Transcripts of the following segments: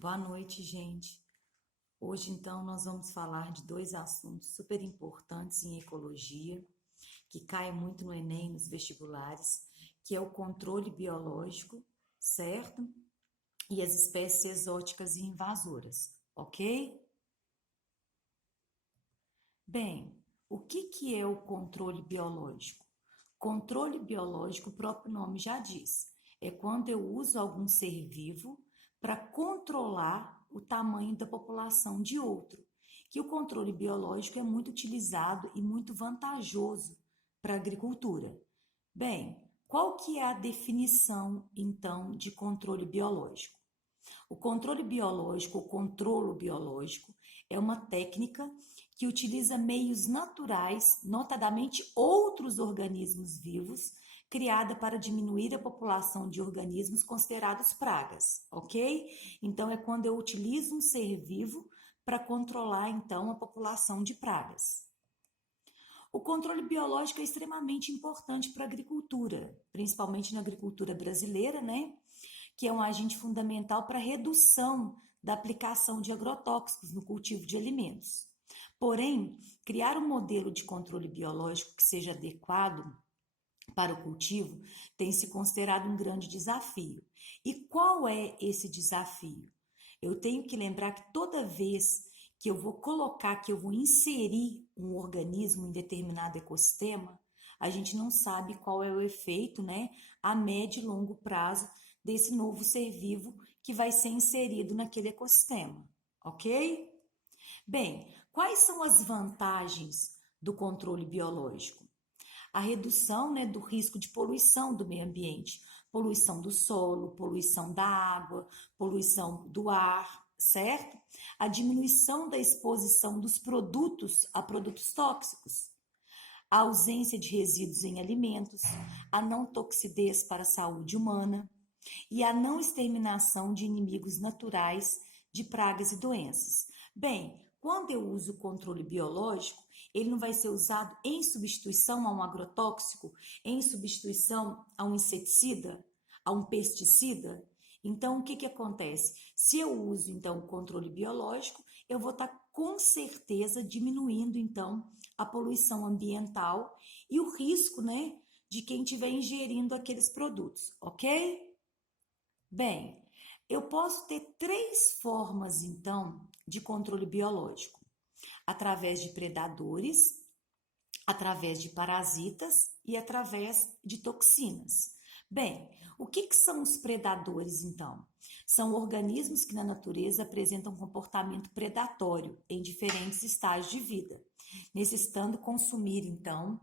Boa noite, gente. Hoje, então, nós vamos falar de dois assuntos super importantes em ecologia, que caem muito no Enem, nos vestibulares, que é o controle biológico, certo? E as espécies exóticas e invasoras, ok? Bem, o que é o controle biológico? Controle biológico, o próprio nome já diz, é quando eu uso algum ser vivo para controlar o tamanho da população de outro. Que o controle biológico é muito utilizado e muito vantajoso para a agricultura. Bem, qual que é a definição, então, de controle biológico? O controle biológico, o controlo biológico, é uma técnica que utiliza meios naturais, notadamente outros organismos vivos, criada para diminuir a população de organismos considerados pragas, ok? Então, é quando eu utilizo um ser vivo para controlar, então, a população de pragas. O controle biológico é extremamente importante para a agricultura, principalmente na agricultura brasileira, né? Que é um agente fundamental para a redução da aplicação de agrotóxicos no cultivo de alimentos. Porém, criar um modelo de controle biológico que seja adequado para o cultivo tem se considerado um grande desafio. E qual é esse desafio? Eu tenho que lembrar que toda vez que eu vou colocar, que eu vou inserir um organismo em determinado ecossistema, a gente não sabe qual é o efeito, né, a médio e longo prazo desse novo ser vivo que vai ser inserido naquele ecossistema, ok? Bem, quais são as vantagens do controle biológico? A redução, né, do risco de poluição do meio ambiente, poluição do solo, poluição da água, poluição do ar, certo? A diminuição da exposição dos produtos a produtos tóxicos, a ausência de resíduos em alimentos, a não toxidez para a saúde humana e a não exterminação de inimigos naturais de pragas e doenças. Bem, quando eu uso o controle biológico, ele não vai ser usado em substituição a um agrotóxico, em substituição a um inseticida, a um pesticida. Então, o que acontece? Se eu uso, então, o controle biológico, eu vou estar com certeza diminuindo, então, a poluição ambiental e o risco, né, de quem estiver ingerindo aqueles produtos, ok? Bem, eu posso ter três formas, então, de controle biológico: através de predadores, através de parasitas e através de toxinas. Bem, o que são os predadores, então? São organismos que na natureza apresentam comportamento predatório em diferentes estágios de vida, necessitando consumir, então,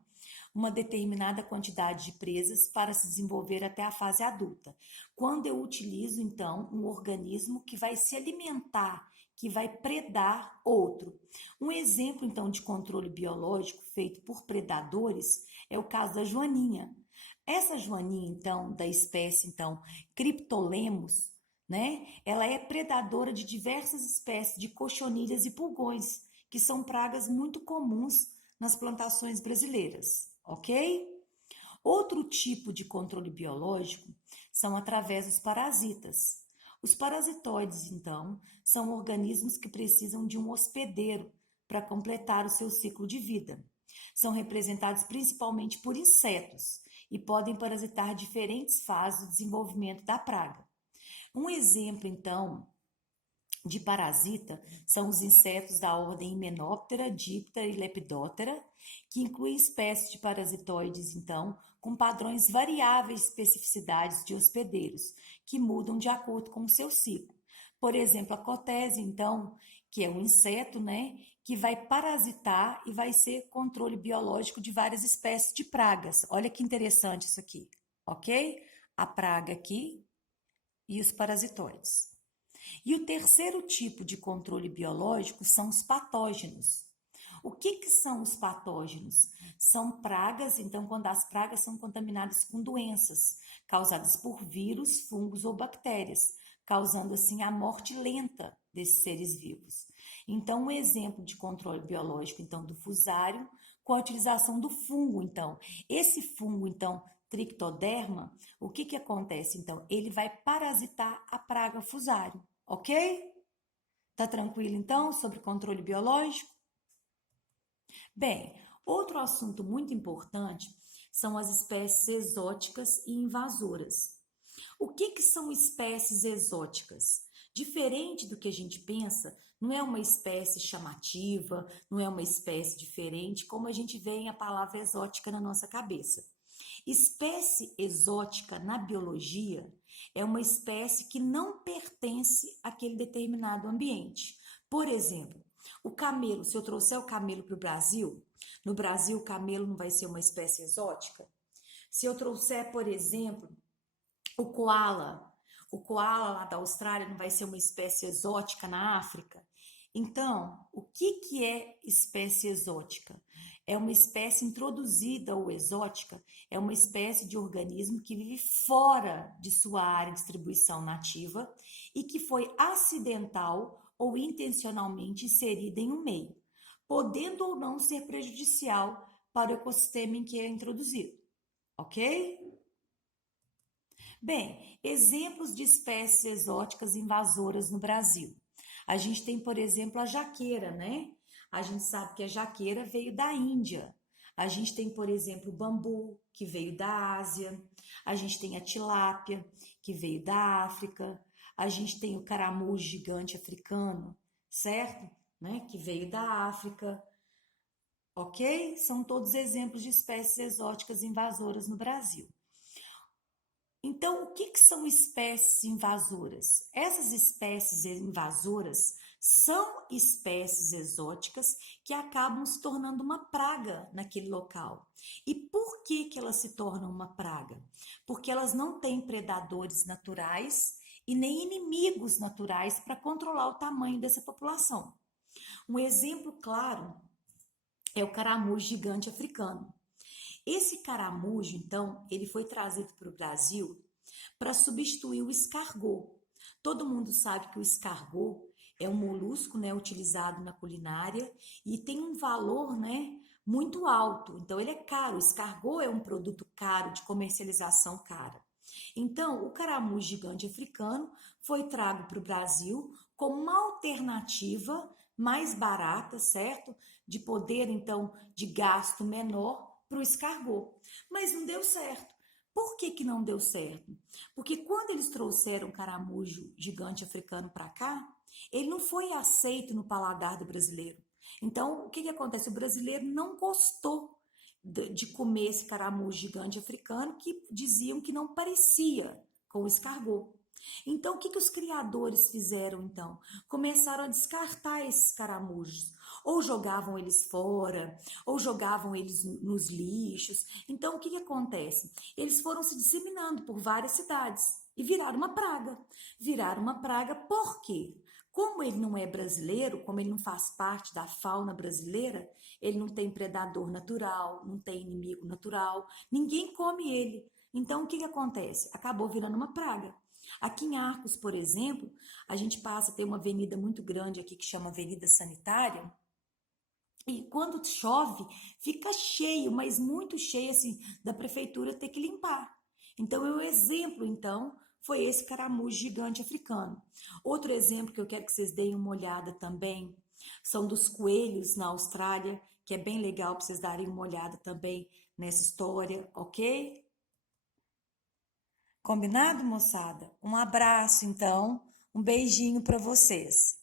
uma determinada quantidade de presas para se desenvolver até a fase adulta. Quando eu utilizo, então, um organismo que vai se alimentar, que vai predar outro. Um exemplo, então, de controle biológico feito por predadores é o caso da joaninha. Essa joaninha, então, da espécie, então, Cryptolemos, né? Ela é predadora de diversas espécies de cochonilhas e pulgões, que são pragas muito comuns nas plantações brasileiras, ok? Outro tipo de controle biológico são através dos parasitas. Os parasitoides, então, são organismos que precisam de um hospedeiro para completar o seu ciclo de vida. São representados principalmente por insetos e podem parasitar diferentes fases do desenvolvimento da praga. Um exemplo, então, de parasita são os insetos da ordem Hymenoptera, Diptera e Lepidoptera, que incluem espécies de parasitoides, então, com padrões variáveis de especificidades de hospedeiros, que mudam de acordo com o seu ciclo. Por exemplo, a cotésia, então, que é um inseto, né, que vai parasitar e vai ser controle biológico de várias espécies de pragas. Olha que interessante isso aqui, ok? A praga aqui e os parasitoides. E o terceiro tipo de controle biológico são os patógenos. O que são os patógenos? São pragas, então, quando as pragas são contaminadas com doenças causadas por vírus, fungos ou bactérias, causando assim a morte lenta desses seres vivos. Então, um exemplo de controle biológico, então, do fusário, com a utilização do fungo, então. Esse fungo, então, Trichoderma, o que acontece, então? Ele vai parasitar a praga fusário. ok? Tá tranquilo então sobre controle biológico? Bem, outro assunto muito importante são as espécies exóticas e invasoras. O que são espécies exóticas? Diferente do que a gente pensa, não é uma espécie chamativa, não é uma espécie diferente, como a gente vê em a palavra exótica na nossa cabeça. Espécie exótica na biologia é uma espécie que não pertence àquele determinado ambiente. Por exemplo, o camelo, se eu trouxer o camelo para o Brasil, no Brasil o camelo não vai ser uma espécie exótica? Se eu trouxer, por exemplo, o koala lá da Austrália não vai ser uma espécie exótica na África? Então, o que é espécie exótica? É uma espécie introduzida ou exótica, é uma espécie de organismo que vive fora de sua área de distribuição nativa e que foi acidental ou intencionalmente inserida em um meio, podendo ou não ser prejudicial para o ecossistema em que é introduzido, ok? Bem, exemplos de espécies exóticas invasoras no Brasil. A gente tem, por exemplo, a jaqueira, né? A gente sabe que a jaqueira veio da Índia. A gente tem, por exemplo, o bambu, que veio da Ásia. A gente tem a tilápia, que veio da África. A gente tem o caramujo gigante africano, certo? Né? Que veio da África. Ok? São todos exemplos de espécies exóticas invasoras no Brasil. Então, o que são espécies invasoras? Essas espécies invasoras são espécies exóticas que acabam se tornando uma praga naquele local. E por que elas se tornam uma praga? Porque elas não têm predadores naturais e nem inimigos naturais para controlar o tamanho dessa população. Um exemplo claro é o caramujo gigante africano. Esse caramujo, então, ele foi trazido para o Brasil para substituir o escargot. Todo mundo sabe que o escargot é um molusco, né, utilizado na culinária e tem um valor, né, muito alto. Então, ele é caro. O escargot é um produto caro, de comercialização cara. Então, o caramujo gigante africano foi trago para o Brasil como uma alternativa mais barata, certo? De poder, então, de gasto menor para o escargot. Mas não deu certo. Por que não deu certo? Porque quando eles trouxeram o caramujo gigante africano para cá, ele não foi aceito no paladar do brasileiro. Então, o que acontece? O brasileiro não gostou de comer esse caramujo gigante africano, que diziam que não parecia com o escargot. Então, o que os criadores fizeram, então? Começaram a descartar esses caramujos. Ou jogavam eles fora, ou jogavam eles nos lixos. Então, o que acontece? Eles foram se disseminando por várias cidades e viraram uma praga. Viraram uma praga por quê? Como ele não é brasileiro, como ele não faz parte da fauna brasileira, ele não tem predador natural, não tem inimigo natural, ninguém come ele. Então, o que acontece? Acabou virando uma praga. Aqui em Arcos, por exemplo, a gente passa a ter uma avenida muito grande aqui que chama Avenida Sanitária. E quando chove, fica cheio, mas muito cheio, assim, da prefeitura ter que limpar. Então, o exemplo, então, foi esse caramujo gigante africano. Outro exemplo que eu quero que vocês deem uma olhada também são dos coelhos na Austrália, que é bem legal para vocês darem uma olhada também nessa história, ok? Combinado, moçada? Um abraço, então, um beijinho para vocês.